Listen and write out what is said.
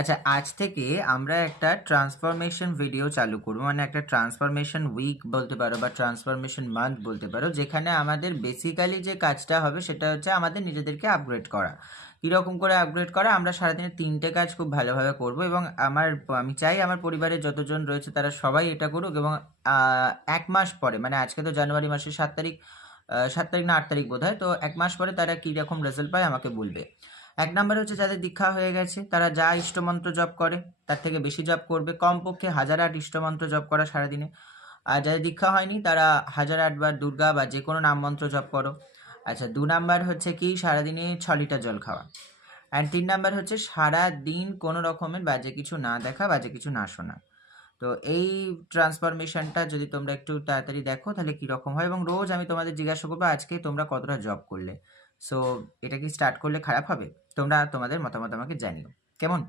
আচ্ছা, আজ থেকে আমরা একটা ট্রান্সফরমেশন ভিডিও চালু করবো, মানে একটা ট্রান্সফরমেশন উইক বলতে পারো বা ট্রান্সফরমেশন মান্থ বলতে পারো, যেখানে আমাদের বেসিক্যালি যে কাজটা হবে সেটা হচ্ছে আমাদের নিজেদেরকে আপগ্রেড করা। কীরকম করে আপগ্রেড করা, আমরা সারাদিনে 3টে কাজ খুব ভালোভাবে করব এবং আমি চাই আমার পরিবারের যতজন রয়েছে তারা সবাই এটা করুক এবং 1 মাস পরে, মানে আজকে তো জানুয়ারি মাসের 7 তারিখ, 7 তারিখ না 8 তারিখ বোধ হয়, তো 1 মাস পরে তারা কীরকম রেজাল্ট পায় আমাকে বলবে। 1 নম্বর হচ্ছে যাদের দীক্ষা হয়ে গেছে তারা যা ইষ্টমন্ত্র জপ করে তার থেকে বেশি জপ করবে, কমপক্ষে 1008 ইষ্টমন্ত্র জপ করা সারাদিনে। আর যাদের দীক্ষা হয়নি তারা 1008 বার দুর্গা বা যে কোনো নাম মন্ত্র জপ করো। আচ্ছা, 2 নম্বর হচ্ছে কি সারাদিনে 6 লিটার জল খাওয়া। অ্যান্ড 3 নম্বর হচ্ছে সারাদিন কোনো রকমের বাজে কিছু না দেখা, বাজে কিছু না শোনা। তো এই ট্রান্সফরমেশনটা যদি তোমরা একটু তাড়াতাড়ি দেখো তাহলে কীরকম হয়, এবং রোজ আমি তোমাদের জিজ্ঞাসা করবো আজকে তোমরা কতটা জব করলে। সো এটা কি স্টার্ট করলে খারাপ হবে? তোমরা তোমাদের মতামত আমাকে জানিও, কেমন?